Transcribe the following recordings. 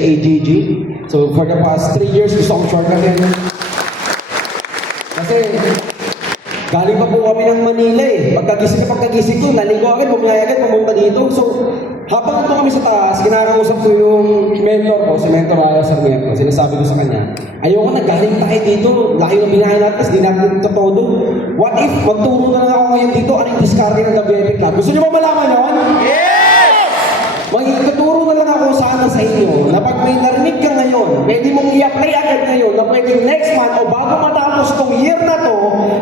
AGG. So for the past 3 years, gusto kong shortcutin. Kasi galing pa po kami ng Manila eh. Pagkagising ko, naligo agad, bumiyay agad, pumunta dito. So habang ito kami sa taas, kinakausap ko yung mentor ko, si Mentor Aya Sarmiento. Sinasabi ko sa kanya, ayoko na, galing tayo dito. Laki ng binahay natin, kasi di natin todo. What if, magturo na lang ako ngayon dito, ano yung discarding ng WFP Club? Gusto niyo ba malaman yun? Yes! Magtuturo na lang ako sana sa inyo na pag may narinig ka ngayon, pwede mong i-apply agad ngayon na pwede next month o bago matapos tong year na to,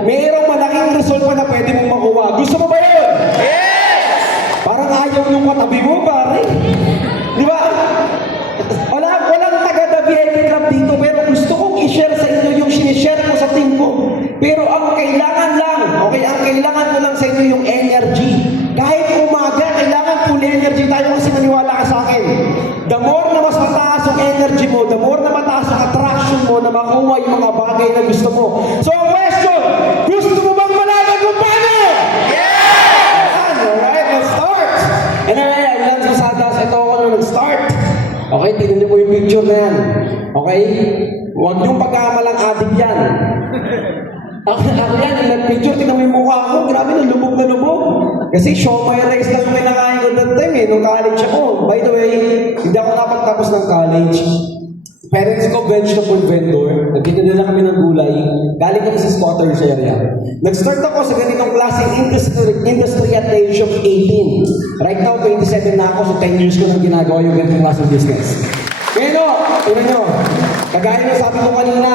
mayroong malaking result pa na pwede mong makuha. Gusto mo ba yun? Yes! Parang ayaw yung katabi mo, pare. Di ba? Walang taga-WFP Club dito, pero gusto kong i-share sa inyo yung sinishare ko sa team ko. Pero ang kailangan lang, okay, ang kailangan ko lang sa inyo yung energy. Kahit umaga, kailangan full energy tayo kasi naniwala ka sa akin. The more na mas mataas ang energy mo, the more na mataas ang attraction mo na makuha yung mga bagay na gusto mo. So, question, gusto mo bang malaman kung paano? Yes! Alright, let's start. And alright, ilan sa sadas, ito ako na nag-start. Okay, tingnan niyo po yung picture na yan. Okay? Huwag niyong pagkamalang adik yan. Ako yan, ilang picture, tingnan mo yung mukha ko. Grabe, nalubog na lubog. Kasi siomai rice lang yung kinakain ko that time nung college ako. By the way, hindi ako napagtapos ng college. Parents ko, vegetable vendor. Nagtitinda kami ng gulay. Galing kami sa squatters area. Nag-start ako sa ganitong klaseng industry at the age of 18. Right now, 27 na ako, so 10 years ko nang ginagawa yung ganitong klaseng business. Ngayon o, tingnan nyo. Kagaya na sabi ko kanina,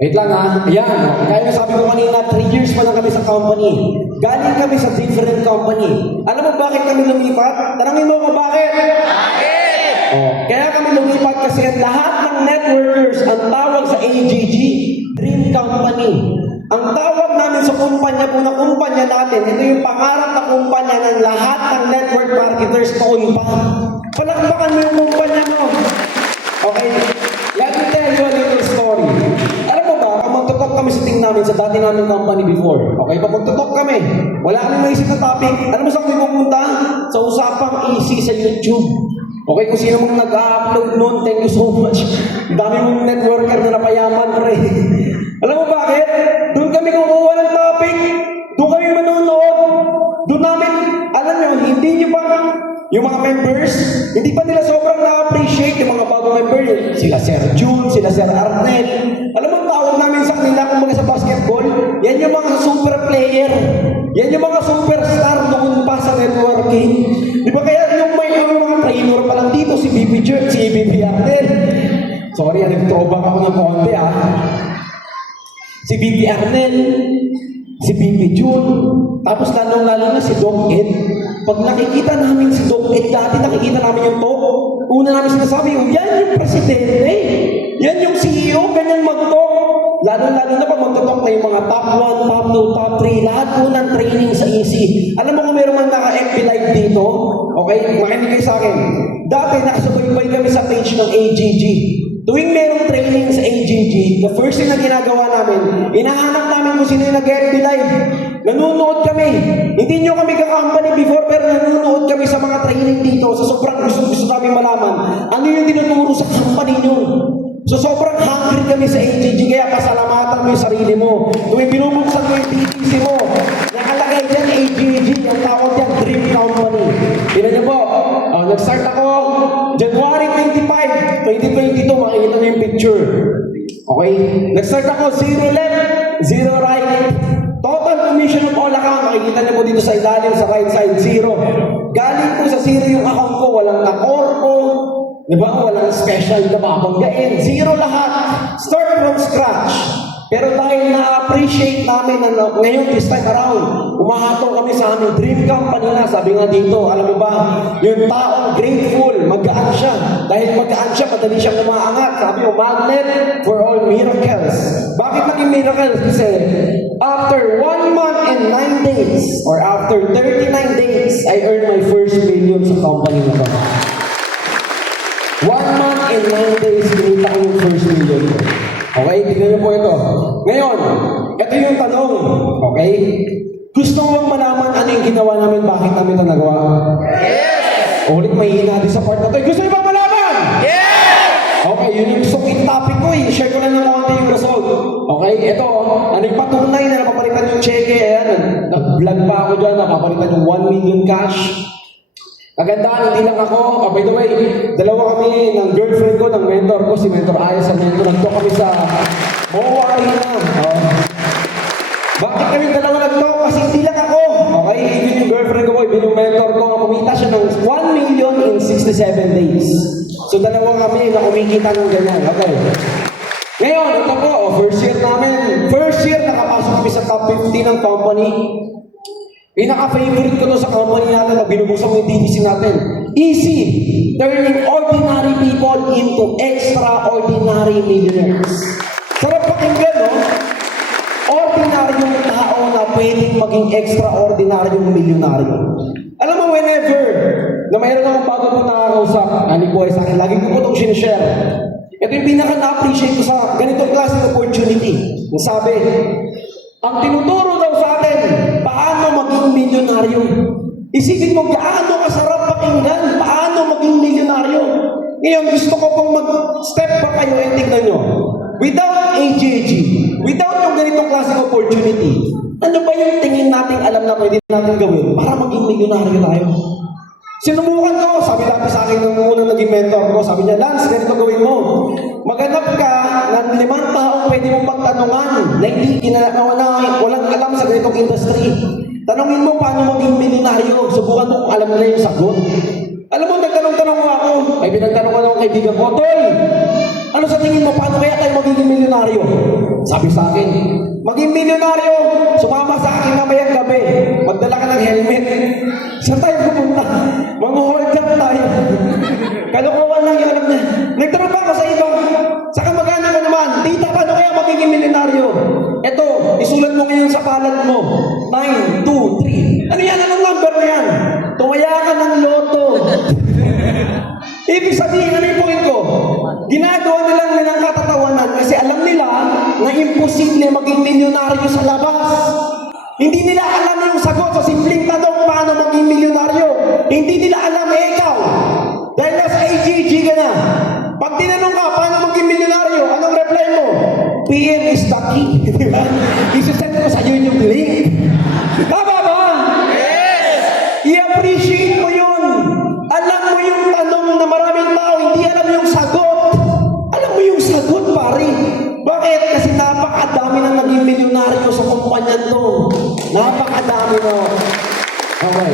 wait lang ha. Ayan. Kaya na sabi ko kanina, 3 years pa lang kami sa company. Galing kami sa different company. Alam mo bakit kami lumipat? Tanangin mo ko bakit? Bakit? Oh, kaya kami lumipat kasi ang lahat ng networkers ang tawag sa AGG, Dream Company. Ang tawag namin sa kumpanya po na kumpanya natin, ito yung pangarap na kumpanya ng lahat ng network marketers noon pa. Palakpakan mo yung kumpanya mo. Okay? Let me tell you a little story. Alam mo ba, kung magtutok kami sa team namin sa dati namin company before, okay, pag magtutok kami, wala kami maisip na topic, alam mo saan kami pupunta? Sa usapang easy sa YouTube. Okay, kung sino mong nag-upload noon, thank you so much. Dami mong networker na napayaman, pre. Alam mo bakit? Doon kami kukuha ng topic, doon kami manonood, doon namin, alam nyo, hindi nyo pa, yung mga members, hindi pa nila sobrang na-appreciate yung mga bagong member. Sila Sir June, sila Sir Arnel. Alam mo, tawag namin sa kanila kung mga sa basketball, yan yung mga super player. Yan yung mga superstar noon pa sa networking. Di ba kaya yung may mga trainer pa lang dito, si BP Jerk, si BP Arnel. Sorry, nag-throwback ako ng konti Si BP Arnel, si BP June, tapos lalong-lalo na si Doc Ed. Pag nakikita namin si Doc Ed dati, nakikita namin yung talk, una namin sinasabi, yan yung presidente, yan yung CEO, ganyan mag-talk. Lalo-lalo na pag magtatalk na yung mga top 1, top 2, top 3, lahat po ng training sa EC. Alam mo kung meron man naka-FB Live dito, okay, makinig kayo sa akin. Dati nakasubaybay kami sa page ng AGG. Tuwing merong training sa AGG, the first thing na ginagawa namin, inahanap namin kung sino yung nag-FB Live. Nanunood kami. Hindi nyo kami ka-company before, pero nanunood kami sa mga training dito. So sobrang gusto kami malaman, ano yung tinuturo sa company nyo. So sobrang hungry kami sa AGG, kaya pasalamatan mo yung sarili mo. Kung binubuksan mo yung TTC mo, nakalagay dyan AGG, ang tawag dyan Dream Company. Tignan niyo po, nag-start ako January 25, 2022, makikita mo yung picture. Okay? Nag-start ako, 0 left, 0 right. Total commission of all account, makikita niyo po dito sa ilalim, sa right side, 0. Galing po sa 0 yung account ko, walang na-corpo, di ba? Walang special na babanggain. 0 lahat. Start from scratch. Pero dahil na-appreciate namin na ngayon, this time around, umahatong kami sa aming dream company na. Sabi nga dito, alam mo ba, yung taong grateful, magaan siya. Dahil magaan siya, madali siyang umaangat. Sabi mo, magnet for all miracles. Bakit naging miracles? Kasi after 1 month and 9 days, or after 39 days, I earned my first million sa company na ba. 1 month and 9 days, kinita ko yung first million ko. Okay, tignan niyo po ito. Ngayon, ito yung tanong. Okay? Gusto mo bang malaman ano yung ginawa namin, bakit namin ito nagawa? Yes! Ulit may hina din sa part na ito. Gusto niyo bang malaman? cheque, ayan, nag-vlog pa ako dyan, napapalitan yung 1 million cash. Kagandahan, hindi lang ako. By the way, dalawa kami ng girlfriend ko, ng mentor ko, si Mentor Aya sa mentor. Nagto kami sa MOA Arena. Bakit kami dalawa nagto? Kasi hindi lang ako. Okay, even yung girlfriend ko, even yung mentor ko, kumita siya ng 1 million in 67 days. So dalawa kami na kumikita ng ganyan. Okay. Ngayon, ito po, first year namin. First year, nakapasok kami sa top 50 ng company. Pinaka-favorite ko to sa company natin na binubuksan mo yung TVC natin. Easy! Turning ordinary people into extraordinary millionaires. Sarap pakinggan, no? Ordinary yung tao na pwedeng maging extraordinary yung milyonaryo. Alam mo, whenever na mayroon akong bago po nakakausap, ani po ay sa akin, lagi ko po itong sinishare. Ito yung pinaka-na-appreciate ko sa ganitong klase ng opportunity. Ang sabi, ang tinuturo daw sa atin, paano maging milyonaryo. Isipin mo, gaano kasarap pakinggan, paano maging milyonaryo. Ngayon, gusto ko pong mag-step pa kayo and tignan nyo. Without AJG, without yung ganitong klaseng opportunity, ano ba yung tingin natin alam na pwede natin gawin para maging milyonaryo tayo? Sinubukan ko, sabi dati sa akin nung unang naging mentor ko, sabi niya, Lance, ganito gawin mo. Maghanap ka ng 5 taong pwede mong pagtanungan na hindi walang alam sa ganitong industry. Tanungin mo paano maging milyonaryo. Subukan mo kung alam nila yung sagot. Alam mo, nagtanong-tanong ko ako. Ay, pinagtanong ko ng kaibigan ko, Tol, ano sa tingin mo, paano kaya tayo magiging milyonaryo? Sabi sa akin, maging milyonaryo, sumama sa akin mamayang gabi. Magdala ka ng helmet. Saan tayo pupunta? Mang-hold up tayo. Kalokohan lang yung alam niya. Nagtanong pa ako sa iba. Sa kamag-anak ko naman, tita, paano kaya magiging milyonaryo? Eto, isulat mo ngayon sa palad mo. 9, 2, 3. Ano yan? Anong number na yan? Tumaya ka ng loto. Ibig sabihin, ano yung point ko? Ginagawa nilang nilang katatawanan kasi alam nila na imposible maging milyonaryo sa labas. Hindi nila alam yung sagot sa simpleng tanong paano maging milyonaryo. Hindi nila alam ikaw. Dahil nasa AGG ka na. Pag tinanong ka paano maging milyonaryo, anong reply mo? PM is the key. Isasend ko sa iyo yung link. Tama ba? Yes! I-appreciate mo yun. Alam mo yung tanong na maraming tao hindi alam yung sagot. Alam mo yung sagot, pare. Bakit? Kasi napakadami na naging milyonaryo sa kumpanya to. Napakadami na. Okay.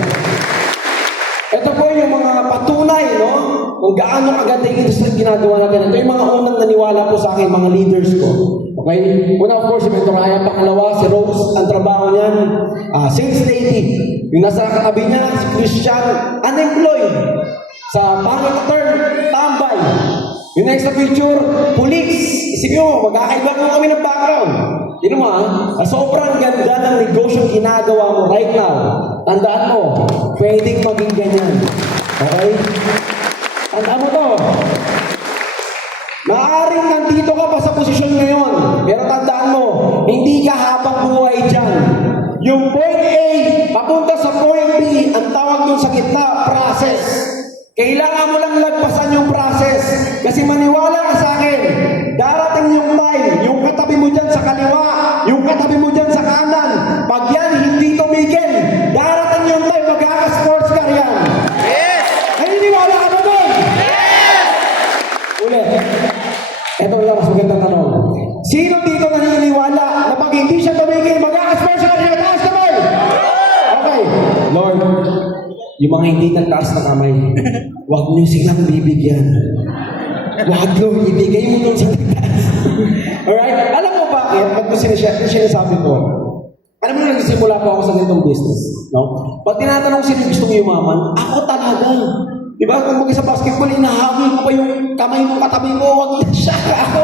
Ito po yung mga patunay, no? Kung gaano kaganda yung industry ginagawa natin. Ito yung mga unang naniwala po sa akin, mga leaders ko. Okay? Una, of course, si Mentor Aya. Pangalawa, si Rose. Ang trabaho niyan, sales lady. Yung nasa katabi niya, si Christian, unemployed. Sa pangit na term, tambay. Yung next na picture, police. Isipin mo, magkakaiba ko kami ng background. Yun mo sobrang ganda ng negosyo ginagawa mo right now. Tandaan mo, pwedeng maging ganyan. Okay? Tandaan mo to. Maaaring nandito ka pa sa posisyon ngayon, pero tandaan mo, hindi ka habang buhay dyan. Yung point A, papunta sa point B, ang tawag dun sa gitna, process. Kailangan mo lang lagpasan yung process. Kasi maniwala ka sa akin, darating yung time, yung katabi mo dyan sa kaliwa, yung katabi mo dyan sa kanan, pag yan hindi tumigil, darating yung time, magkaka-sports car yan. Yes! Naniniwala ka ba doon? Yes! Ulit. Ito lang mas magandang tanong. Sino dito naniniwala na pag hindi siya tumigil, magkaka-sports car yan? Taas kamay! Okay. Lord, yung mga hindi nagtaas na kamay, huwag niyo silang bibigyan. Huwag Lord, ibigay mo doon sa nagtaas. Alright? Alam mo bakit? Ba't ko sinasabi ko? Alam mo, nagsimula po ako sa ganitong business. No? Pag tinatanong sino gustong yumaman, ako talaga. Diba? Kung mag sa basketball, inahawi ko pa yung kamay ng katabi mo, huwag na siya ako.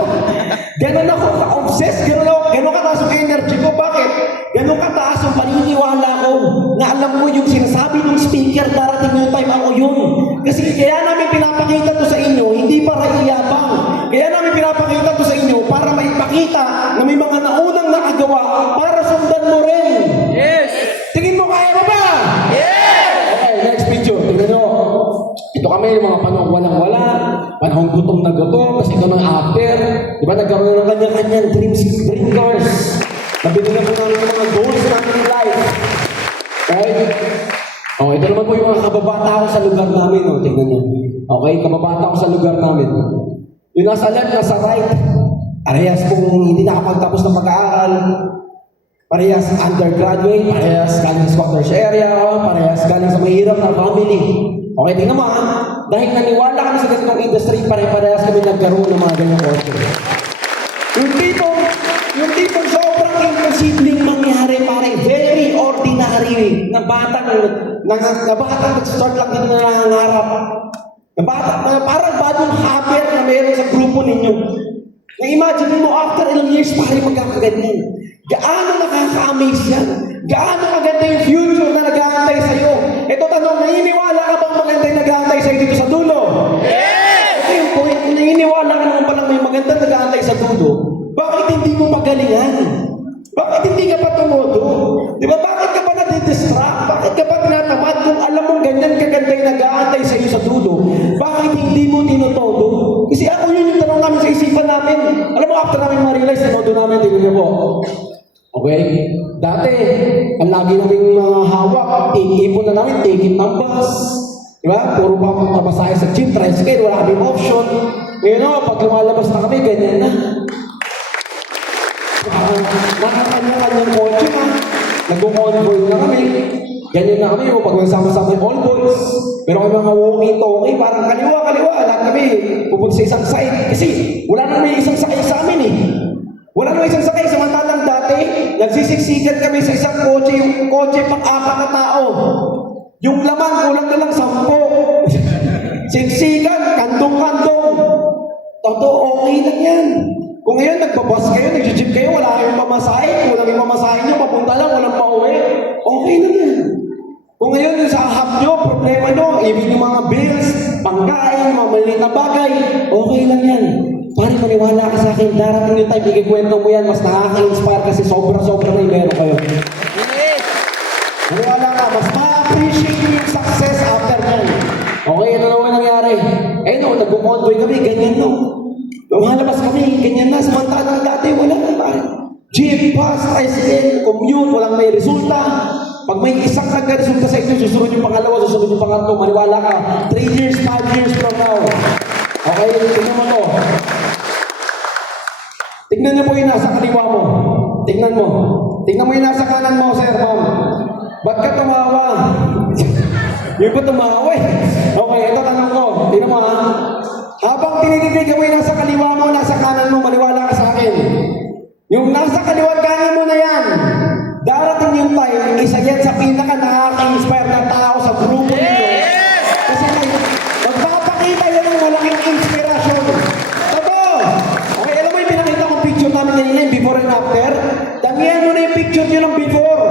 Ganon ako ka-obsessed, ganon kataas yung energy ko. Bakit? Ganon kataas yung paniniwala ko na alam mo yung sinasabi ng speaker, darating yung time ako yun. Kasi kaya namin pinapakita to sa inyo, hindi para iyabang. Kaya namin pinapakita to sa inyo para maipakita na may mga naunang nakagawa para sundan mo rin. Yes! Tingin mo, kaya mo ba? Yes! Okay, next picture. Tingnan nyo. Ito kami, yung mga panahon walang-wala, panahon gutom na gutom, kasi ito ng after. Di ba, nagkaroon ng kanya-kanyang dream cars. Nabili na po namin yung mga goals namin in life. Okay? Oh, ito naman po yung mga kababata ko sa lugar namin. Oh, tingnan nyo. Okay, kababata ko sa lugar namin. Yung nasa left, nasa right. Parehas kung hindi nakapagtapos ng pag-aaral. Parehas undergraduate. Parehas galing sa squatters area. Parehas galing sa mahirap na family. Okay, tingnan mo ha. Dahil naniwala kami sa ganitong industry, pare-parehas kami nagkaroon ng mga ganyang kotse. Yung tipong sobrang imposibleng mangyari, pare, very ordinary na bata na bata nag-start lang dito na nangangarap. Na bata, parang bagong habit na meron sa grupo ninyo. Na-imagine mo, after ilang years, pare, magkakaganyan. Gaano nakaka-amaze yan? Gaano maganda yung future na nag-aantay sa'yo? Ito tanong, naniniwala ka bang maganda yung nag-aantay sa'yo dito sa dulo? Yes! Ito yung point, naniniwala ka naman palang may maganda nag-aantay sa dulo. Bakit hindi mo pagalingan? Bakit hindi ka pa tumodo? Di ba? Bakit ka pa nadidistract? Bakit ka pa tinatamad? Kung alam mong ganyan kaganda yung nag-aantay sa'yo sa dulo, bakit hindi mo tinutodo? Kasi ako yun yung tanong namin sa isipan namin. Alam mo, after namin ma-realize, tinodo namin, tingnan niyo po. Okay? Dati, ang lagi namin mga hawak, ipon na namin, ticket ng bus. Diba? Puro pa mabasahe sa jeep, tricycle, wala kaming option. Ngayon o, pag lumalabas na kami, ganyan na. Nakakanya-kanyang kotse na. Nag-convoy na kami. Ganyan na kami, pag may sama-sama yung all boys. Pero kami mga walkie-talkie, parang kaliwa-kaliwa. Lahat kami pupunta sa isang side. Kasi wala na may isang sakay sa amin eh. Wala na may isang sakay. Samantalang dati, nagsisiksikan kami sa isang kotse, yung kotse pang-apat na tao. Yung laman, kulang na lang 10. Siksikan, kandong-kandong. Totoo, okay lang yan. Kung ngayon nagbabas kayo, nag-jeep kayo, wala kayong pamasahe, kulang yung pamasahe nyo, papunta lang, walang pauwi, okay lang yan. Kung ngayon yung sa ahap nyo, problema nyo, ibig yung mga bills, pangkain, mga maliit na bagay, okay lang yan. Pare, maniwala ka sa akin, darating yung time, ikikwento mo yan, mas nakaka-inspire kasi sobra-sobra na yung meron kayo. Yes! Maniwala ka, mas ma-appreciate mo yung success after yan. Okay, ano naman nangyari? Eh no, nag-convoy kami, ganyan no. Lumalabas kami, ganyan na, samantalang dati, wala na pare. Jeep, bus, tricycle, commute, walang may resulta. Pag may isang nagka-resulta sa inyo, susunod yung pangalawa, susunod yung pangatlo, maniwala ka, 3 years, 5 years from now. Okay, tignan mo to. Tignan niyo po yung nasa kaliwa mo. Tignan mo. Tignan mo yung nasa kanan mo, sir, ma'am. Ba't ka tumawa? Yung ko tumawa eh. Okay, ito tanong ko. Tignan mo ha. Habang tinitignan mo yung nasa kaliwa mo, nasa kanan mo, maniwala ka sa akin. Yung nasa kaliwa kanan mo na yan, darating yung time, isa yan sa pinaka nakaka-inspire na tao sa grupo nito. Kasi magpapakita yan ng malaking inspirasyon. Totoo! Okay, alam mo yung pinakita kong picture namin kanina, yung before and after? Damihan nyo na yung picture nyo ng before.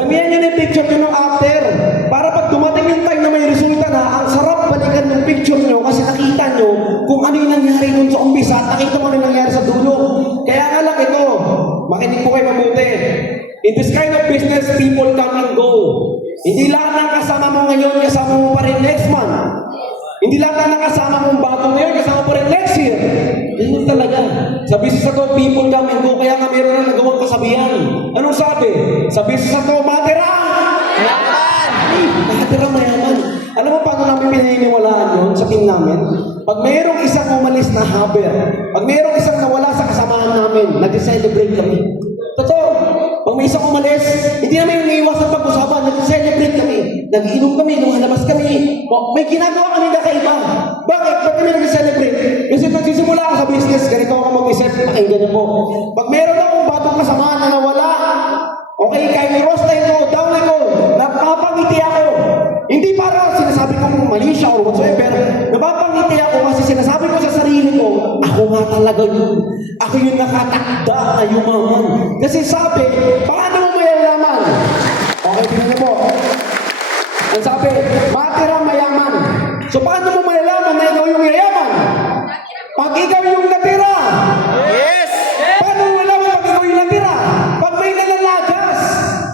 Damihan nyo na yung picture nyo ng after. Para pag dumating yung time na may resulta na, ang sarap balikan yung picture nyo kasi nakita nyo kung ano yung nangyari nun sa umpisa at nakita mo ano yung nangyari sa dulo. Kaya nga lang ito, makinig po kayo mabuti. In this kind of business, people come and go. Hindi lahat ng kasama mo ngayon, kasama mo pa rin next month. Hindi lahat ng kasama mong bago ngayon, kasama pa rin next year. Ganyan talaga. Sa business na to, people come and go. Kaya nga meron na nagawang kasabihan. Anong sabi? Sa business na to, matira! Yaman! Matira mayaman. Alam mo paano namin pinaniniwalaan yun sa team namin? Pag mayroong isang umalis na haber, pag mayroong isang nawala sa kasamahan namin, nag-celebrate kami. Totoo. Pag may isang umalis, hindi namin yung iwasan pag-usapan, nag-celebrate kami. Nag-inom kami, lumalabas kami. May ginagawa kami na kaiba. Bakit? Ba't kami nag-celebrate? Kasi nagsisimula ako sa business, ganito ako mag-isip, pakinggan niyo po. Pag meron akong batong kasamahan na nawala, okay, kahit roast tayo ko, down ako, napapangiti ako. Hindi para sinasabi kong mali siya or whatsoever. Napapangiti ako kasi sinasabi ko sa sarili ko, ako nga talaga yun. Ako yung nakatakda na yumaman. Kasi sabi, paano mo mayayaman? Okay, tingnan niyo po. Ang sabi, matira mayaman. So paano mo malalaman na ikaw yung yayaman? Pag ikaw yung natira. Yes! Paano mo malaman pag ikaw yung natira? Pag may nalalagas.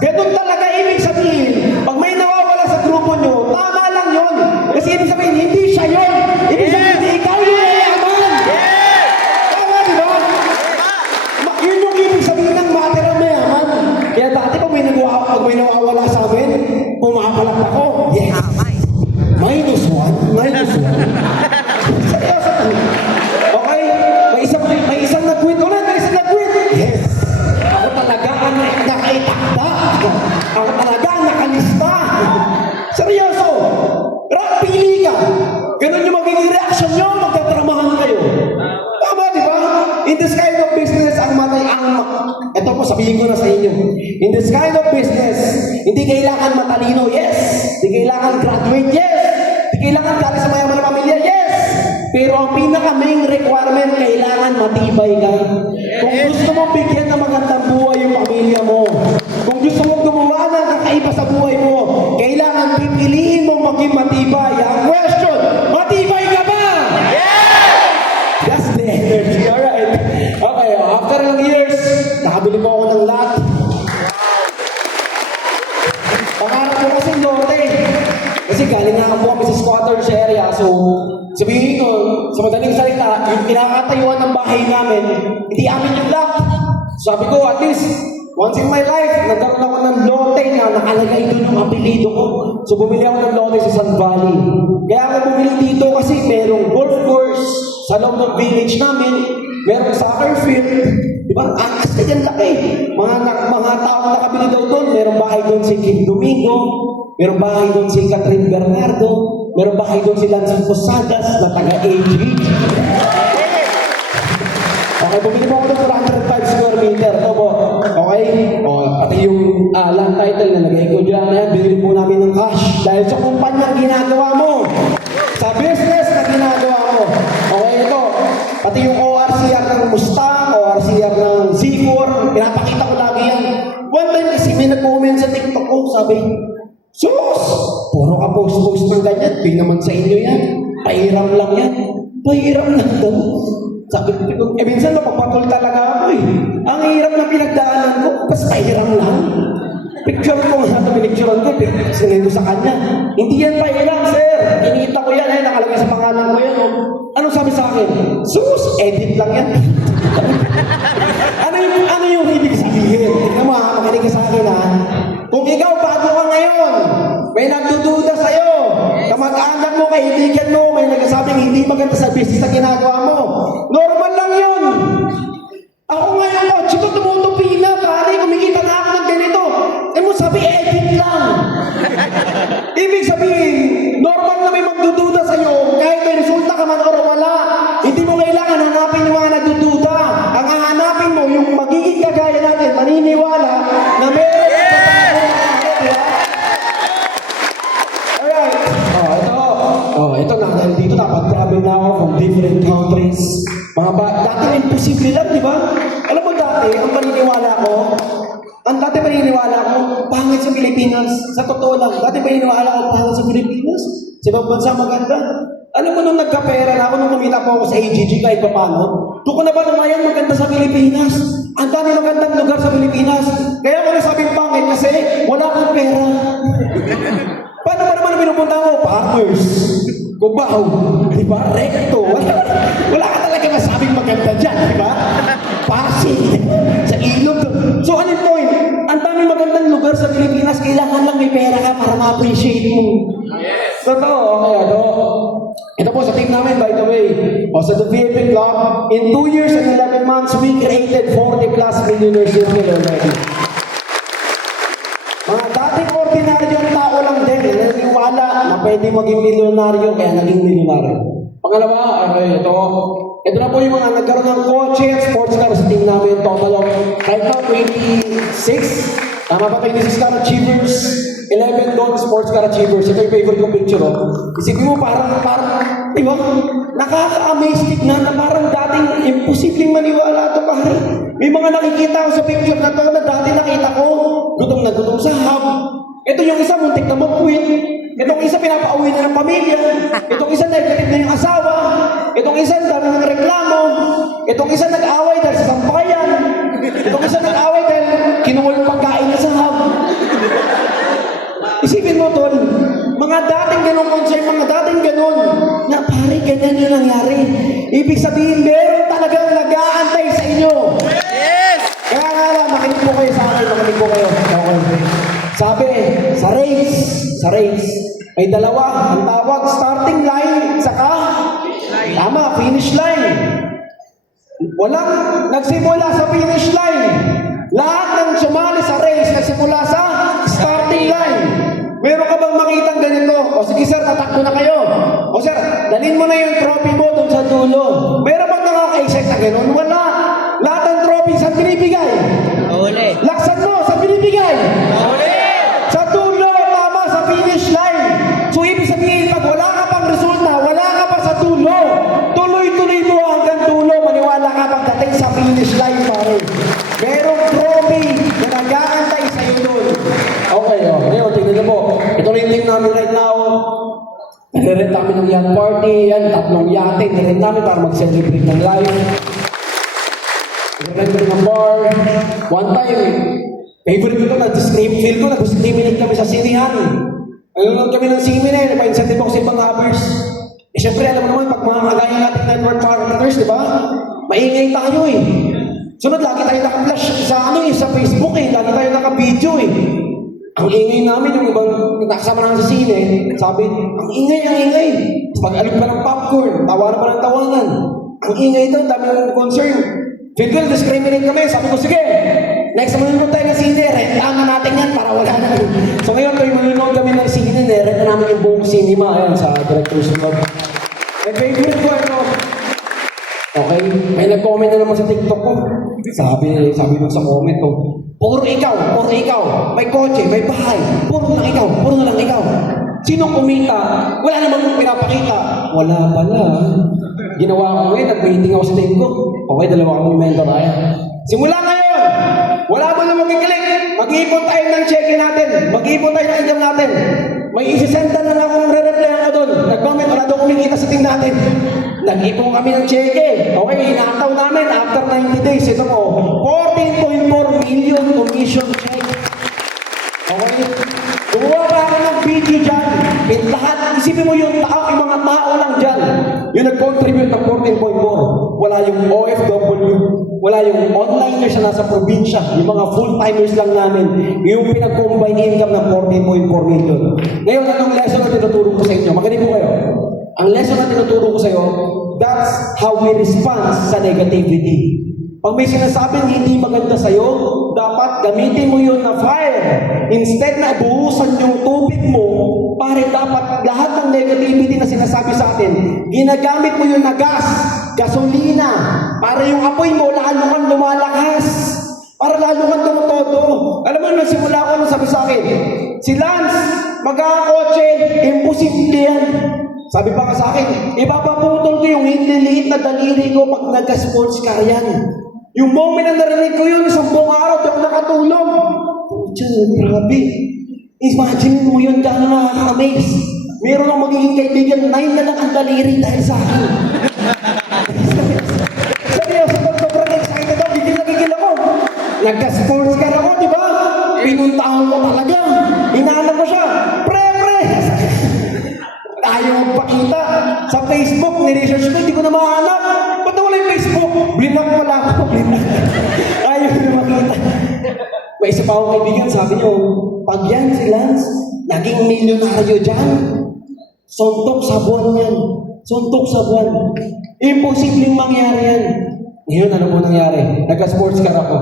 Ganun talaga ibig sabihin. Pag may nawawala sa grupo nyo, tama lang yun. Kasi ibig sabihin, hindi siya yun. Ibig sabihin, ikaw yung yayaman. Tama, di ba? Yun yung ibig sabihin ng matira mayaman. magtatramahan kayo. Tama, di ba? In this kind of business, ito po, sabihin ko na sa inyo. In this kind of business, hindi kailangan matalino, yes. Hindi kailangan graduate, yes. Hindi kailangan galing sa mayaman na pamilya, yes. Pero ang pinaka-main requirement, kailangan matibay ka. Kung gusto mong bigyan ng magandang buhay yung pamilya mo, kung gusto mong gumawa ng kakaiba sa buhay mo, kailangan pipiliin mo maging matibay. Ang question, matibay ka ba? That's the energy. Alright. Okay, after ng years, nakabili po ako ng lot. Pangarap ko kasi norte. Kasi galing nga po kami sa squatters area. So, sabihin ko, sa madaling salita, yung pinakatayuan ng bahay namin, hindi amin yung lot. Sabi ko, at least, once in my life, nagkaroon ako ng lote na nakalagay doon yung apelido ko. So, bumili ako ng lote sa San Valley. Kaya ako bumili dito kasi merong golf course sa loob ng village namin, merong soccer field. Diba? Angas ka dyan laki. Mga tao nakabili daw doon. Merong bahay doon si Kim Domingo, merong bahay doon si Catherine Bernardo, merong bahay doon si Lance Posadas na taga-AG. Okay, bumili po ako doon 405 square meter. Ito po. Okay? Pati yung land title na nag-echo dyan na yan, binili po namin ng cash. Dahil sa kumpanyang ginagawa mo, sa business na ginagawa mo. Okay, ito. Pati yung ORCR ng Mustang, ORCR ng Z4, pinapakita ko lagi yan. One time kasi may nag-comment sa TikTok ko, sabi, Sus! Puro ka post-post ng ganyan, di naman sa inyo yan. Pahiram lang yan. Pahiram lang daw. Sabi ko, minsan napapatol talaga ako eh. Ang hirap na pinagdaanan ko, basta pahiram lang. Picture ko nga ito, pinicturean ko, sinendo sa kanya. Hindi yan pahiram, sir. Kinita ko yan, nakalagay sa pangalan ko yan. Oh. Anong sabi sa akin? Sus, edit lang yan. ano yung ibig sabihin? Tignan mo ha, makinig ka sa akin ha. Kung ikaw bago ka ngayon, may nagdududa sa'yo, kamag-anak mo, kaibigan mo, may nagsasabing hindi maganda sa business na ginagawa mo. Normal lang yun. Ako ngayon, chito tumutupi na, pare, kumikita na ako ng ganito. Eh mo sabi, edit lang. Ibig sabihin, normal na may magdududa sa'yo, kahit may resulta ka man or wala. Hindi mo kailangan hanapin yung mga nagdududa. Ang hahanapin mo, yung magiging kagaya natin, maniniwala na meron ito na, dahil dito napag-travel na ako from different countries. Dati imposible lang, di ba? Alam mo dati, ang paniniwala ko, pangit sa Pilipinas. Sa totoo lang, dati paniniwala ko, pangit sa Pilipinas. Sa ibang bansa maganda. Alam mo nung nagkapera na ako, nung kumita po ako sa AGG kahit pa paano, doon ko na ba naman maganda sa Pilipinas? Ang dami magandang lugar sa Pilipinas. Kaya ako nasabing pangit kasi wala akong pera. Paano ba naman pinupunta ko? Partners. Cubao. Di ba? Recto. Wala ka talaga masabing maganda dyan. Di ba? Pasig. Sa ilog. So, ano yung point? Ang dami magandang lugar sa Pilipinas. Kailangan lang may pera ka para ma-appreciate mo. Yes. Totoo. Okay, ano? Ito po sa team namin, by the way. Sa The VIP Club, in 2 years and 11 months, we created 40 plus millionaire circle already. Mga dating ordinaryong tao lang din, naniniwala na pwede maging milyonaryo, kaya naging milyonaryo. Pangalawa, okay, ito na po yung mga nagkaroon ng kotse at sports car sa team namin, total of, right now, 26. Tama ba, 26 car achievers, 11 doon sports car achievers. Ito yung favorite kong picture, oh. Isipin mo, parang, di ba? Nakaka-amaze na parang dating imposibleng maniwala ito, pare. May mga nakikita ko sa picture na ito na dati nakita ko, gutom na gutom sa hub. Ito yung isa, muntik na mag-quit. Itong isa, pinapauwi na ng pamilya. Itong isa, negative na yung asawa. Itong isa, dami ng reklamo. Itong isa, nag-away dahil sa sampayan. Itong isa, nag-away dahil kinuha yung pagkain niya sa hub. Isipin mo, Tol, mga dating ganong concern, mga dating ganon, na pare, ganyan yung nangyari. Ibig sabihin, meron talagang nag-aantay sa inyo. Yes! Kaya nga lang, makinig po kayo sa akin, makinig po kayo. Okay. Sabi, sa race, may dalawa, ang tawag, starting line, saka, tama, finish line. Walang nagsimula sa finish line. Lahat ng sumali sa race, nagsimula sa starting line. Meron ka bang makitang ganito? O sige sir, tatakbo na kayo. O sir, dalhin mo na yung trophy mo dun sa dulo. Meron bang nakaka-excite na gano'n? Wala. Lahat ng trophy saan binibigay? Uli. Laksan mo, saan binibigay? Uli. Sa dulo, tama, sa finish line. So, ibig sabihin, pag wala ka pang resulta, wala ka pa sa dulo. Tuloy-tuloy mo hanggang dulo. Maniwala ka pagdating sa finish line, pare. Merong trophy na nag-aantay sa'yo doon. Okay, ngayon, tingnan niyo po. Ito na yung team namin right now. Nire-rent namin ng yacht party. Yan, 3 yate. Nire-rent namin para mag-celebrate ng live. Nire-rent ko ng bar. One time, favorite ko ito, feel ko, nag-discriminate kami sa sinihan. Ayun kami ng seminar, pa-incentive ako sa ibang hoppers. Eh, syempre, alam mo naman, pag mga kagaya natin network marketers, di ba? Maingay tayo eh. Sunod, lagi tayo naka-flash sa sa Facebook eh. Lagi tayo naka-video eh. Ang ingay namin, yung ibang nakasama namin sa sine, sabi, ang ingay. Pag alip ka ng popcorn, tawanan pa ng tawanan. Ang ingay ito, dami ng concern. Feel ko, discriminate kami. Sabi ko, sige, next manunod tayo ng sine, rentahan na natin yan para wala na. So ngayon, tuwing manunod kami ng sine, renta namin yung buong cinema, ayan, sa Director's Club. My favorite ko, ito. Okay, may nag-comment na naman sa TikTok ko. Sabi nung sa comment ko, puro ikaw, may kotse, may bahay, puro na lang ikaw. Sinong kumita? Wala namang pinapakita. Wala pala. Ginawa ko ngayon, nag-meeting ako sa team ko. Okay, 2 akong mentor, ayan. Simula ngayon, wala mo na magkiklik. Mag-iipon tayo ng check-in natin. Mag-iipon tayo ng income natin. May isisendan na lang akong re-reply ako doon. Nag-comment, wala daw kumikita sa team natin. Nag-ipon kami ng cheque. Okay, inataw namin after 90 days. Ito po, 14.4 million commission check. Okay? Gumawa pa ako ng video dyan. Lahat, isipin mo yung mga tao lang dyan. Yung nag-contribute ng 14.4. Wala yung OFW. Wala yung onliners na nasa probinsya. Yung mga full-timers lang namin. Yung pinag-combine income ng 14.4 million. Ngayon, anong lesson na tinuturo ko sa inyo? Magaling po kayo. Ang lesson na tinuturo ko sa iyo, that's how we respond sa negativity. Pag may sinasabing hindi maganda sa iyo, dapat gamitin mo yun na fire. Instead na buhusan yung tubig mo, pare dapat lahat ng negativity na sinasabi sa atin, ginagamit mo yun na gas, gasolina, para yung apoy mo lalo kang lumalakas. Para lalo kang tumutodo. Alam mo, nagsimula ko nung sabi sa akin, si Lance, magkakakotse, imposible yan. Sabi pa nga sa akin, ipapaputol ko yung liit na daliri ko pag nagka-sports car yan. Yung moment na narinig ko yun, 10 araw, di ako nakatulog. Pucha, grabe. Imagine mo yun, gano'n nakaka-amaze. Meron akong magiging kaibigan, 9 na lang ang daliri dahil sa akin. Seryoso, sobrang excited ako, gigil ako. Nagka-sports car ako, di ba? Pinuntahan ko talaga. Hinahanap ko siya. Pre! Ayaw magpakita. Sa Facebook, niresearch ko, hindi ko na mahanap. Ba't wala yung Facebook? Blinak pala ako, blinak. Ayaw na makita. May isa pa akong kaibigan, sabi niyo, pag yan si Lance, naging milyonaryo dyan. Suntok sa buwan yan. Suntok sa buwan. Imposibleng mangyari yan. Ngayon, ano po nangyari? Nagka-sports car ako.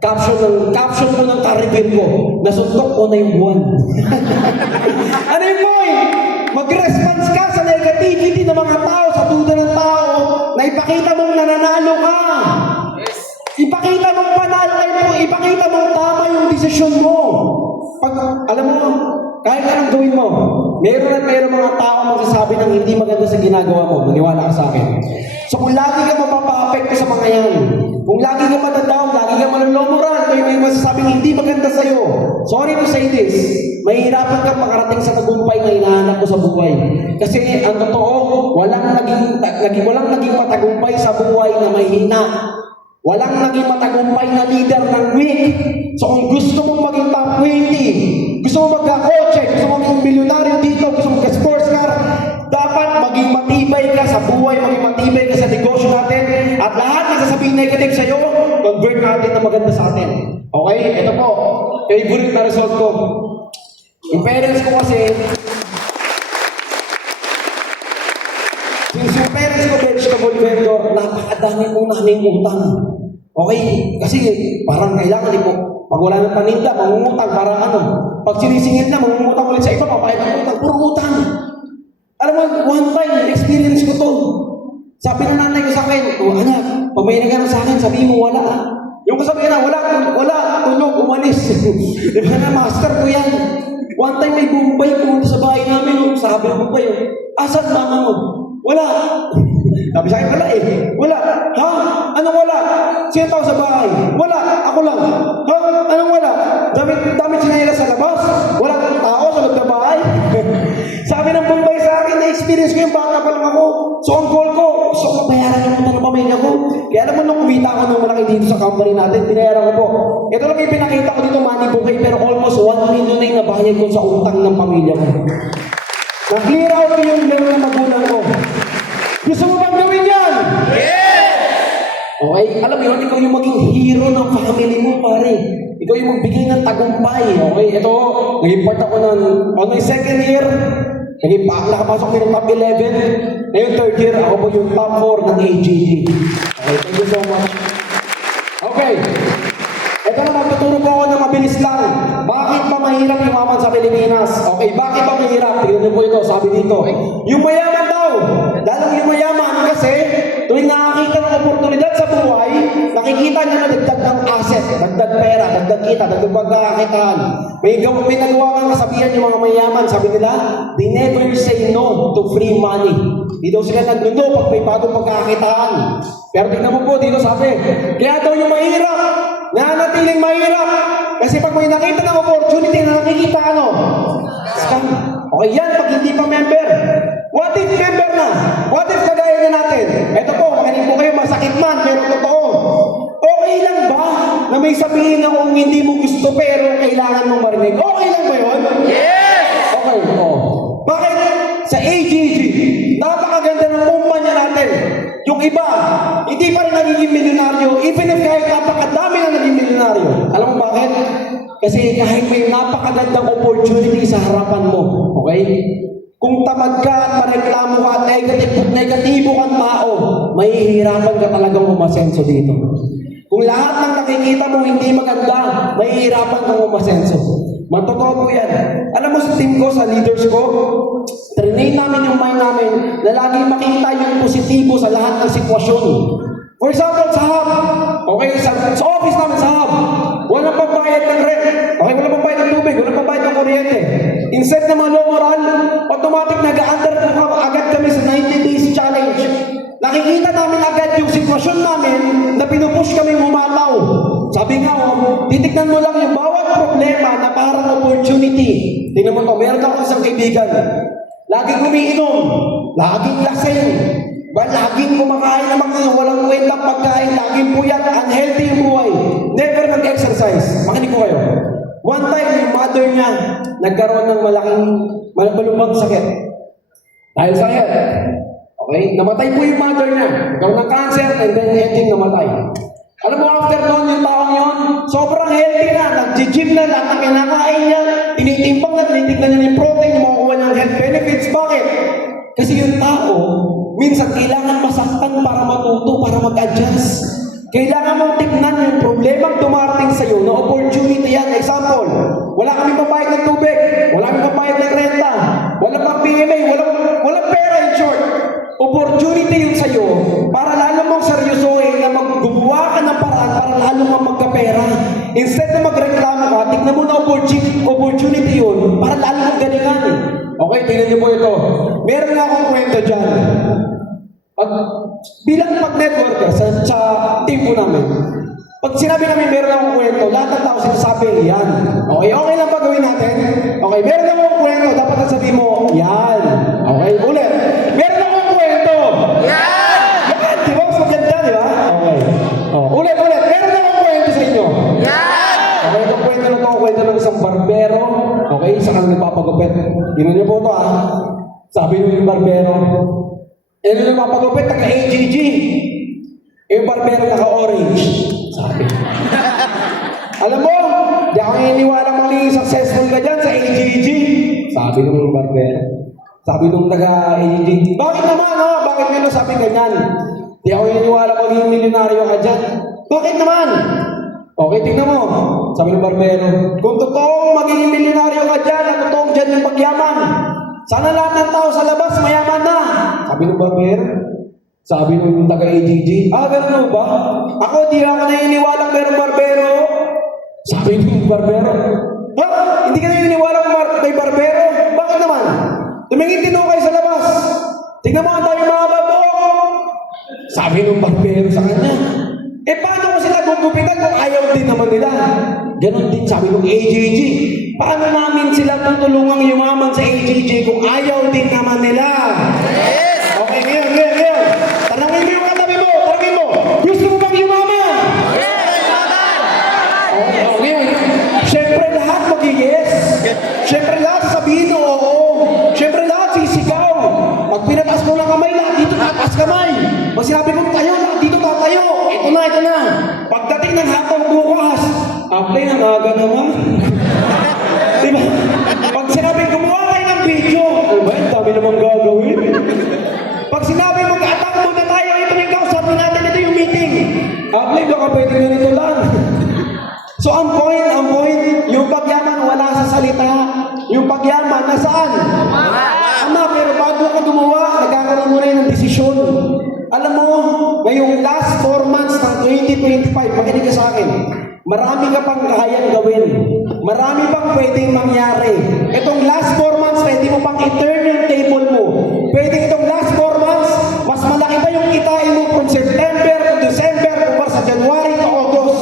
Caption ko ng car-review ko, nasuntok ko na yung buwan. Ano yung point? Mag-response ka sa negativity ng mga tao, sa duda ng tao, na ipakita mong nananalo ka. Ipakita mong panalo kayo, ipakita mong tama yung desisyon mo. Pag, alam mo, kahit anong gawin mo, meron mga tao magsasabi ng hindi maganda sa ginagawa mo, maniwala ka sa akin. So kung lagi ka mapapa-apekto sa mga yan, kung lagi ka matadown, lagi ka malolomoran, may masasabing hindi maganda sa'yo, sorry to say this, mahihirapan kang makarating sa tagumpay na hinahanap mo sa buhay. Kasi ang totoo, walang naging matagumpay sa buhay na mahina. Walang naging matagumpay na leader ng weak. So kung gusto mong maging top 20, gusto mong magkakotse, gusto mong maging milyonaryo dito, gusto mong mag-sports car, dapat maging matibay ka sa buhay, maging matibay ka sa negosyo natin, at lahat na sasabihin negative sa'yo, convert natin na maganda sa atin. Okay? Ito po, favorite na result ko. Yung parents ko kasi, since yung parents ko vegetable vendor, napakadami po namin utang. Okay? Kasi parang kailangan Pag wala ng paninda, mangungutang para ano. Pag sinisingil na, mangungutang ulit sa iba, papayag ng utang, puro utang. Alam mo, one time, experience ko to. Sabi ng nanay ko sa akin, oh anak, pag may nagano sa akin, sabihin mo wala. Yung kasabi na, wala, tulog, umalis. Di ba na, master ko yan. One time may Bombay pumunta sa bahay namin, sabi ng Bombay, asan mama mo? Wala. Sabi sa akin, wala eh. Wala. Ha? Anong wala? Sino tao sa bahay? Wala. Ako lang. Ha? Anong wala? Damit sinayla sa labas? Wala tao sa loob ng bahay? Sabi ng Bombay sa akin, na-experience ko yung bata pa lang ako. So ang goal ko, gusto ko mabayaran yung utang ng pamilya ko. Kaya alam mo, nung kumita ako ng malaki dito sa company natin, binayaran ko po. Ito lang yung pinakita ko dito, money bouquet, pero almost 1 million na yung nabayad ko sa utang ng pamilya ko. Na-clear out ko yung loan ng magulang ko. Gusto mo bang gawin yan? Yes! Okay, alam mo yun, ikaw yung maging hero ng family mo, pare. Ikaw yung magbigay ng tagumpay. Okay, ito, naging part ako on my second year, nakapasok din ng top 11. Ngayon, third year, ako po yung top 4 ng AGG. Okay, thank you so much. Okay, ito na, magtuturo po ako ng mabilis lang. Bakit ba mahirap yumaman sa Pilipinas? Okay, bakit ba mahirap? Tignan niyo po ito, sabi dito. Yung mayaman daw, lalong yung mayaman kasi tuwing nakakita ng oportunidad sa buhay, nakikita niya na dagdag ng asset, dagdag pera, dagdag kita, dagdag pagkakakitaan. May nagawa kang kasabihan yung mga mayaman, sabi nila, they never say no to free money. Di daw sila nagnuno pag may bagong pagkakakitaan. Pero tingnan mo po dito sabi, kaya daw yung mahirap, nanatiling mahirap. Kasi pag may nakita ng opportunity na nakikita ano? Scam. Okay yan, pag hindi pa member. What if member na? What if kagaya na natin? Ito po, makinig po kayo, masakit man, pero totoo. Okay lang ba na may sabihin na kung hindi mo gusto pero kailangan mong marinig? Okay lang ba yun? Yes! Okay, Bakit? Sa AGG, napakaganda ng kumpanya natin. Yung iba, hindi pa rin nagiging milyonaryo, even if kahit napakadami na naging milyonaryo. Alam mo bakit? Kasi kahit may napakagandang opportunity sa harapan mo, okay? Kung tamad ka at mareklamo ka at negatibo kang tao, mahihirapan ka talagang umasenso dito. Kung lahat ng nakikita mo hindi maganda, mahihirapan kang umasenso. Matotoo po yan. Alam mo sa team ko, sa leaders ko, train namin yung mind namin na laging makita yung positibo sa lahat ng sitwasyon. For example, sa hub, okay, sa office namin sa hub, walang pambayad ng rent, okay, walang pambayad ng tubig, walang pambayad ng kuryente. Instead na mga low moral, automatic nag-under agad kami sa 90 days challenge. Nakikita namin agad yung sitwasyon namin na pinupush kami umataw. Sabi nga, titignan mo lang yung bawat problema na parang opportunity. Tingnan mo to, meron ako isang kaibigan. Laging umiinom, laging lasing, laging kumakain ng mga walang kwentang pagkain, laging puyat, unhealthy yung buhay. Never mag-exercise. Makinig po kayo. One time, yung mother niya nagkaroon ng malubang sakit. Dahil sa sakit. Okay? Namatay po yung mother niya. Nagkaroon ng cancer and then ending namatay. Alam mo, after noon, yung taong yun, sobrang healthy na. Nag-gym na, lahat ng kinakain niya. Tinitimbang na, tinitignan niya yung protein, yung makukuha niyang health benefits. Bakit? Kasi yung tao, minsan kailangan masaktan para matuto, para mag-adjust. Kailangan mong tignan yung problemang dumarating sa'yo na opportunity yan. Example, wala kami pabayag ng tubig, wala kami pabayag ng renta, wala pang PMA, walang pera in short. Opportunity yun sa'yo para lalo mong seryosohin na gumawa ka ng paraan para lalo kang magkapera. Instead na magreklamo ka, tignan mo na opportunity yun para lalo mong galingan. Okay, tingnan niyo po ito. Meron nga akong kwento dyan. Bilang pag-networker sa team po namin, pag sinabi namin meron akong kwento, lahat ng tao sinasabi, yan. Okay, okay lang ba gawin natin? Okay, meron akong kwento, dapat sabihin mo, yan. Okay, ulit. Meron akong kwento. Yan! Yan, di ba? Mas maganda, di ba? Okay. Ulit. Meron akong kwento sa inyo. Yan! Okay, itong kwento na ito, kwento ng isang barbero. Okay, isa kang nagpapagupit. Yun niyo po ito, Sabi nyo yung barbero, yung nagpapagupit, taga-AGG. Yung barbero naka-orange. Sabi. Alam mo, di ako naniniwala magiging successful ka dyan sa AGG. Sabi nung barbero. Sabi nung taga-AGG. Bakit naman, Bakit nga sabi ganyan? Di ako naniniwala magiging milyonaryo ka dyan. Bakit naman? Okay, tingnan mo. Sabi ng barbero, kung totoong magiging milyonaryo ka dyan, at totoong dyan yung pagyaman, sana lahat ng tao sa labas mayaman na. Sabi ng barbero. Sabi ng taga-AGG, ganun ba? Ako, di ako naniniwalang merong barbero. Sabi ng barbero, hindi ka naniniwalang may barbero? Bakit naman? Tumingin din kayo sa labas. Tingnan mo ang tayo mga babuok. Sabi ng barbero sa kanya, paano ko sila gugupitan kung ayaw din naman nila? Ganon din sabi ng AGG. Paano namin sila tutulungang yumaman sa AGG kung ayaw din naman nila? Yes! Okay, ngayon. Tanangin mo yung katabi mo. Tanangin mo. Gusto mo bang yumaman? Okay, ngayon. Siyempre lahat mag-yes. Siyempre lahat sabihin ng oo. Siyempre lahat sisigaw. Pag pinataas mo ng kamay, lahat dito tataas kamay. Pag sinabi mo tayo, lahat dito tatayo. Ito na. Pagdating ng hapon bukas, apply ng aga naman. Diba? Pag sinabi, gumawa kayo ng video, ang dami namang gagawin. Pag sinabi, mag-attack muna tayo, ito yung kausapin natin, ito yung meeting. Apply, baka pwede ganito lang. So ang point, yung pagyaman wala sa salita. Yung pagyaman, nasaan? Ama, pero bago ka gumawa, nagkakaroon muna yun ng desisyon. Alam mo, ngayong last 4 months ng 2025, makinig ka sa akin, marami ka pang kayang gawin. Marami pang pwedeng mangyari. Itong last 4 months, pwede mo pang i-turn yung table mo. Pwede itong last 4 months, mas malaki pa yung kitain mo from September to December to sa January to August.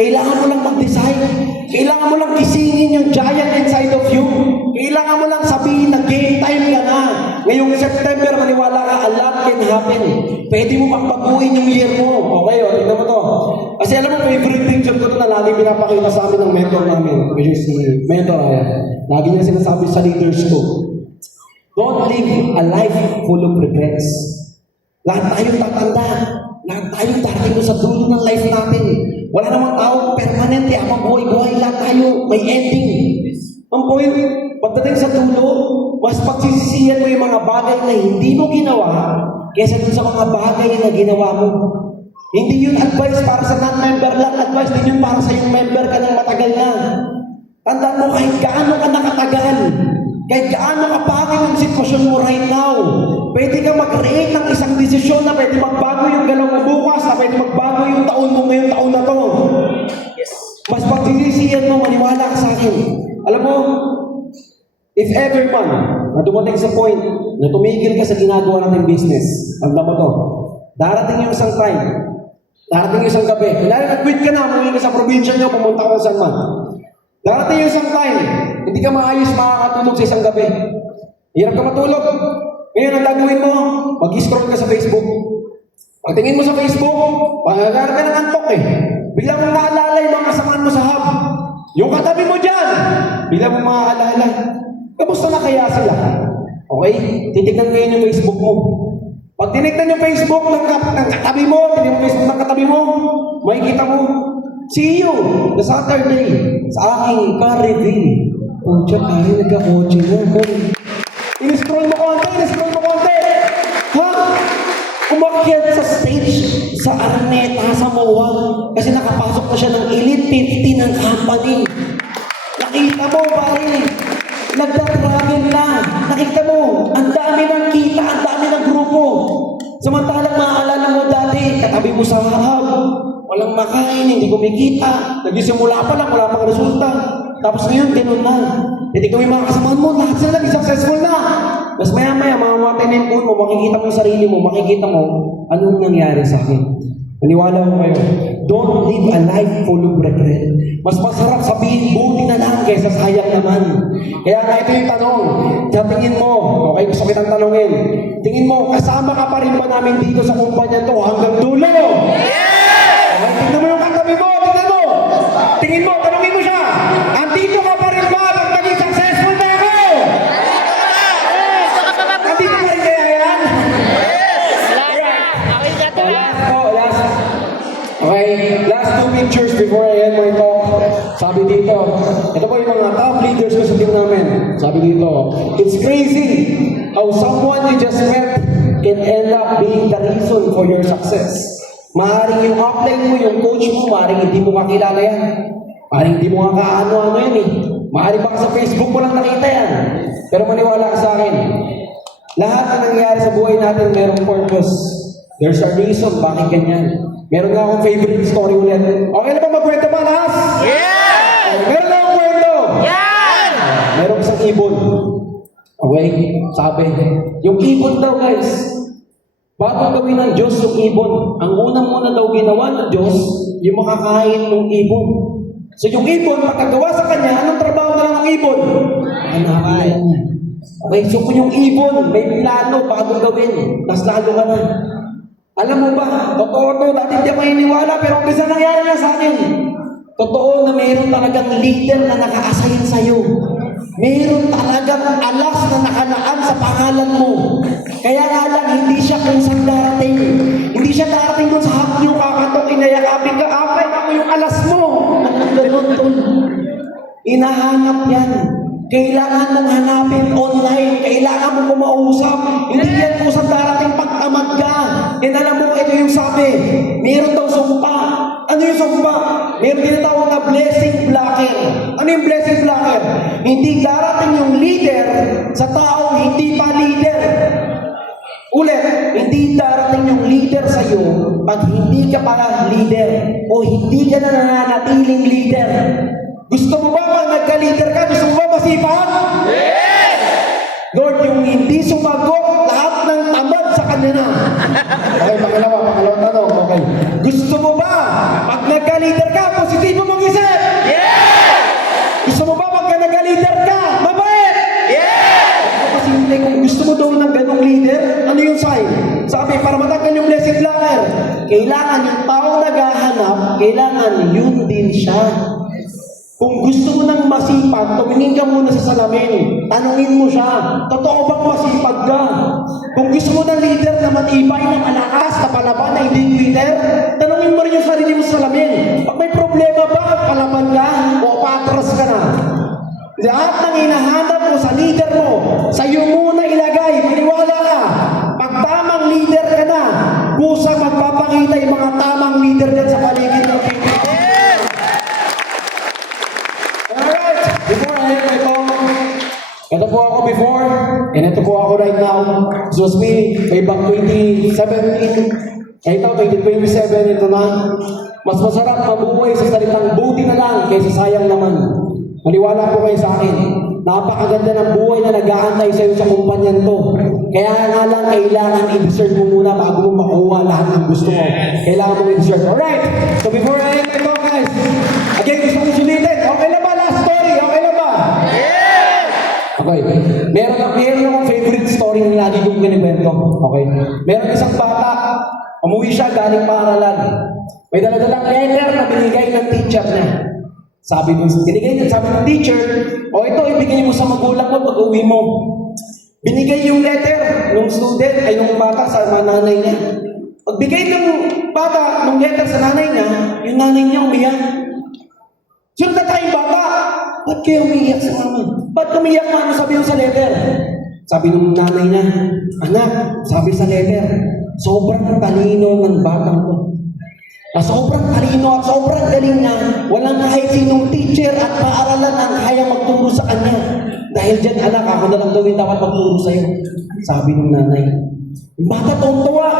Kailangan mo lang mag-decide. Kailangan mo lang gisingin yung giant inside of you. Kailangan mo lang sabihin na game time ka na. Ngayong September, maniwala ka, a lot can happen. Pwede mo magbaguhin yung year mo. Okay, tignan mo to. Kasi alam mo, favorite picture ko to na lagi pinapakita sa amin ng mentor namin. Which is mentor, lagi niya sinasabi sa leaders ko. Don't live a life full of regrets. Lahat tayo tatanda. Lahat tayo darating sa dulo ng life natin. Wala namang tao permanente, habang buhay-buhay lahat tayo, may ending. Ang point, pagdating sa dulo, mas pagsisisihan mo yung mga bagay na hindi mo ginawa kaysa dun sa mga bagay na ginawa mo. Hindi yun advice para sa non-member lang, advice din yun para sa yung member ka ng matagal na. Tandaan mo kahit gaano ka nakatagal, kahit gaano kapangin ang sitwasyon mo right now, pwede ka mag-create ng isang desisyon na pwede magbago yung galaw mo bukas, na pwede magbago yung taon mo ngayong taon na to. Mas pagsisisihan mo, maniwala ka sa akin. Alam mo, if ever man, na dumating sa point na tumigil ka sa ginagawa nating business, tanda mo to, darating yung isang time, darating yung isang gabi, kailangan nag-quit ka na, umuwi ka sa probinsya nyo, pumunta ka kung saan man. Darating yung isang time, hindi ka maayos makakatulog sa isang gabi. Hirap ka matulog. Ngayon, ang gagawin mo, mag-scroll ka sa Facebook. Pagtingin mo sa Facebook, pagkakarap ka ng antok biglang mong naalala yung mga kasamaan mo sa hub. Yung katabi mo dyan, biglang mong maaalala. Kamusta na kaya sila? Okay? Titignan ngayon yung Facebook mo. Pag tinignan yung Facebook ng katabi mo, tinignan yung Facebook ng katabi mo, makikita mo, see you the Saturday sa aking car review. Pucha, pare, nagka-kotse mo. In-scroll mo konti. Ha? Umakyat sa stage, sa Araneta, sa MOA, kasi nakapasok na siya ng Elite 50 ng company. Nakita mo, pare, nagta-travel na. Nakita mo, ang dami ng kita, ang dami ng grupo. Samantalang maaalala mo dati, katabi mo sa hub, walang makain, hindi kumikita, nagsimula pa lang, wala pang resulta. Tapos ngayon, ganun na. Titignan mo yung mga kasamahan mo, lahat sila naging successful na. Tapos maya-maya, mamamatay mo, makikita mo yung sarili mo, makikita mo, anong nangyari sa akin. Maniwala mo kayo, don't live a life full of regret. Mas masarap sabihin, buti na lang kaysa sayang naman. Kaya nga ito yung tanong, tingin mo, okay, gusto kitang tanongin, tingin mo, kasama ka pa rin ba namin dito sa kumpanya to hanggang dulo? Okay, tingnan mo yung katabi mo, tingin mo, tanongin mo siya, andito ka pa rin ba pag naging successful na ako? Andito pa rin kaya yan? Okay, last 2 pictures before I end my talk. Sabi dito, ito po yung mga top leaders ko sa team namin. Sabi dito, it's crazy how someone you just met can end up being the reason for your success. Maaaring yung upline mo, yung coach mo, maaaring hindi mo kakilala yan. Maaaring hindi mo kakaano-ano yan eh. Maaaring baka sa Facebook mo lang nakita yan. Pero maniwala ka sa akin, lahat na nangyayari sa buhay natin mayroong purpose. There's a reason bakit ganyan. Meron nga akong favorite story ulit. Okay na ba magkwento ba, Nas? Yes! Meron na akong kwento. Yan! Meron isang ibon. Okay, sabi. Yung ibon daw guys, bago gawin ng Diyos yung ibon, ang unang-una daw ginawa ng Diyos, yung makakain ng ibon. So yung ibon, pagkagawa sa kanya, anong trabaho na lang ng ibon? Hanapin niya. Okay, so kung yung ibon, may plano bago gawin, mas lalo ka na. Alam mo ba, totoo to, dati hindi ako maniniwala, pero umpisa nangyari na sa akin. Totoo na mayroon talagang leader na naka-assign sa'yo. Mayroon talagang alas na nakalaan sa pangalan mo. Kaya nga lang, hindi siya kung saan darating. Hindi siya darating dun sa hakyo kakatok, inayakapin ka, ako yung alas mo. Ganun tol. Inahanap yan. Kailangan mong hanapin online. Kailangan mong kumausap. Hindi yan kung saan darating pagtamad ka. And alam mo, ito yung sabi. Meron daw sumpa. Ano yung sumpa? Meron tinatawag na blessing blocker. Ano yung blessing blocker? Hindi darating yung leader sa taong hindi pa leader. Ulit, hindi darating yung leader sa iyo pag hindi ka pa leader o hindi ka na nananatiling leader. Gusto mo ba pag nagka-leader ka? Gusto mo ba masipag? Yes! Lord, yung hindi sumagot, lahat ng tamad sa kanya na. Okay, pangalawang tanong. Okay. Gusto mo ba pag nagka-leader ka, positibo mong isip? Yes! Gusto mo ba pag nagka-leader ka, mabait? Yes! Kasi kung gusto mo daw ng ganong leader, ano yung sign? Sabi, para matanggal yung blessing blocker, kailangan yung tao naghahanap, kailangan yun din siya. Kung gusto mo ng masipag, tumingin ka muna sa salamin. Tanungin mo siya, totoo bang masipag ka? Kung gusto mo ng leader na matibay, na malakas, na palaban, na hindi quitter, tanungin mo rin yung sarili mo sa salamin. Pag may problema ba, palaban ka o patras ka na? Lahat ng hinahanap mo sa leader mo, sa iyo muna ilagay, maniwala ka. Pag tamang leader ka na, kusang magpapakita yung mga tamang leader dyan sa paligid ng Pilipinas. Alright, before I end my talk, ito po ako before, and ito po ako right now. This was me, way back 2017. Ito, 2027, ito na. Mas masarap mabuhay sa salitang buti na lang kaysa sayang naman. Maniwala po kayo sa akin. Napakaganda ng buhay na nag-aantay sa'yo sa kumpanyan to. Kaya nga lang, kailangan i-deserve mo muna bago mo makuha lahat ng gusto mo. Kailangan mo i-deserve. Alright, so before I end my talk, guys, again, gusto kong sulitin. Okay na ba? Last story. Okay na ba? Yes! Okay. Meron akong favorite story na lagi kong kinikwento. Okay. Meron isang bata, umuwi siya galing paaralan. May daladalang letter na binigay ng teacher niya. Sabi ng teacher, o ito, ibigay mo sa magulang mo pag uwi mo. Binigay yung letter ng student, ay yung bata sa nanay niya. Pagbigay ng bata ng letter sa nanay niya, yung nanay niya umiyak. Sino na tayong bata? Ba't kayo umiyak sa mama? Ba't umiyak mama? Sabi yung sa letter. Sabi ng nanay niya, anak, sabi sa letter, sobrang talino ng batang ko. Sobrang talino at sobrang galing niya, walang kahit sinong teacher at paaralan ang kaya magturo sa kanya. Dahil dyan, anak, ako na lang gawin dapat magturo sa'yo. Sabi ng nanay. Yung bata tuwa,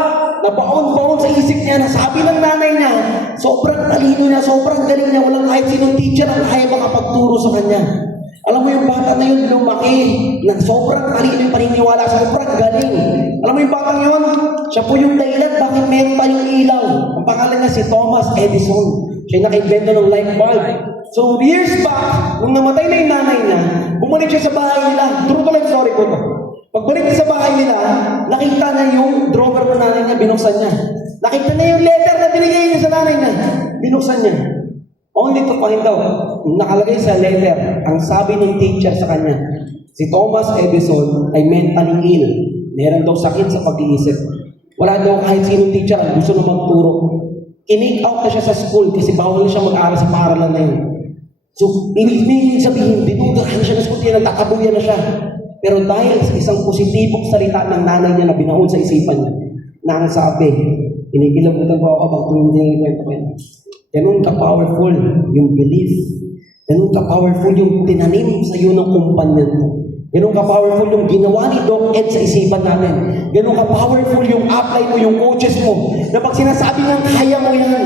nabaon-baon sa isip niya, nasabi ng nanay niya, sobrang talino niya, sobrang galing niya, walang kahit sinong teacher ang kaya makapagturo sa kanya. Alam mo yung bata na yun, lumaki, na sobrang talino yung paniniwala, sobrang galing. Alam mo yung batang yun, siya po yung dahilan bakit meron tayong ilaw. Ang pangalan niya si Thomas Edison. Siya yung naka-invento ng light bulb. So years back, nung namatay na yung nanay niya, bumalik siya sa bahay nila. True to life story ko to. Pagbalik niya sa bahay nila, nakita na yung drawer ng nanay niya, binuksan niya. Nakita na yung letter na binigay niya sa nanay niya, binuksan niya. Only to find out, nakalagay sa letter, ang sabi ng teacher sa kanya, si Thomas Edison ay mentally ill. Meron daw sakit sa pag-iisip. Wala daw kahit sinong teacher ang gusto na magturo. In-make out na siya sa school kasi bawal na siya mag-aaral sa paaralan na yun. So, ibig sabihin, dinudahan siya na school, nagtatabuyan na siya. Pero dahil sa isang positibong salita ng nanay niya na binaon sa isipan niya, na ang sabi, Kinikilabutan ko ako kapag tuwing kwento ko yan. Ganun ka-powerful yung belief. Ganun ka-powerful yung tinanim sa iyo ng kumpanyan mo. Ganun ka-powerful yung ginawa ni Doc Ed sa isipan natin. Ganun ka-powerful yung apply mo, yung coaches mo. Na pag sinasabi ng kaya mo yan,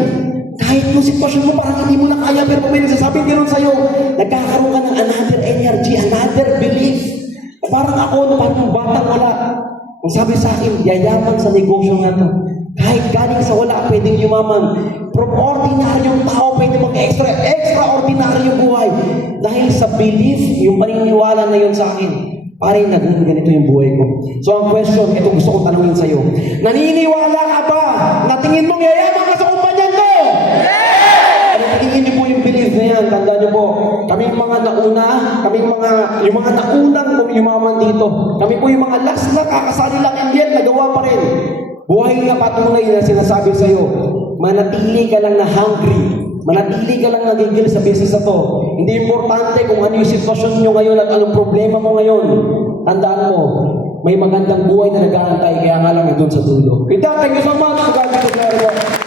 kahit yung sitwasyon mo parang hindi mo na kaya, pero kung may nagsasabing gano'n sa'yo, nagkakaroon ka ng another energy, another belief. Parang ako, parang batang wala. Ang sabi sa akin, yayaman sa negosyo na to. Kahit galing sa wala, pwedeng yumaman. From ordinaryong tao, pwede extraordinaryong buhay. Dahil sa belief, yung paniniwala na yun sa akin, parang naging ganito yung buhay ko. So ang question, ito gusto kong tanungin sa'yo. Naniniwala ka ba na tingin mong yayaman ka sa kumpanyan ko? Ano tingin niyo po yung belief na yan? Tandaan niyo po, kami mga nauna, yung mga naunang yumaman dito. Kami po yung mga last na kakasali lang and yet nagawa pa rin. Buhay na patunay na sinasabi sa'yo, manatili ka lang na hungry. Manatili ka lang nagigil sa business na to. Hindi importante kung ano yung sitwasyon nyo ngayon at anong problema mo ngayon. Tandaan mo, may magandang buhay na nag-aantay, kaya nga lang nandun sa dulo. Kita, thank you so much. God bless you.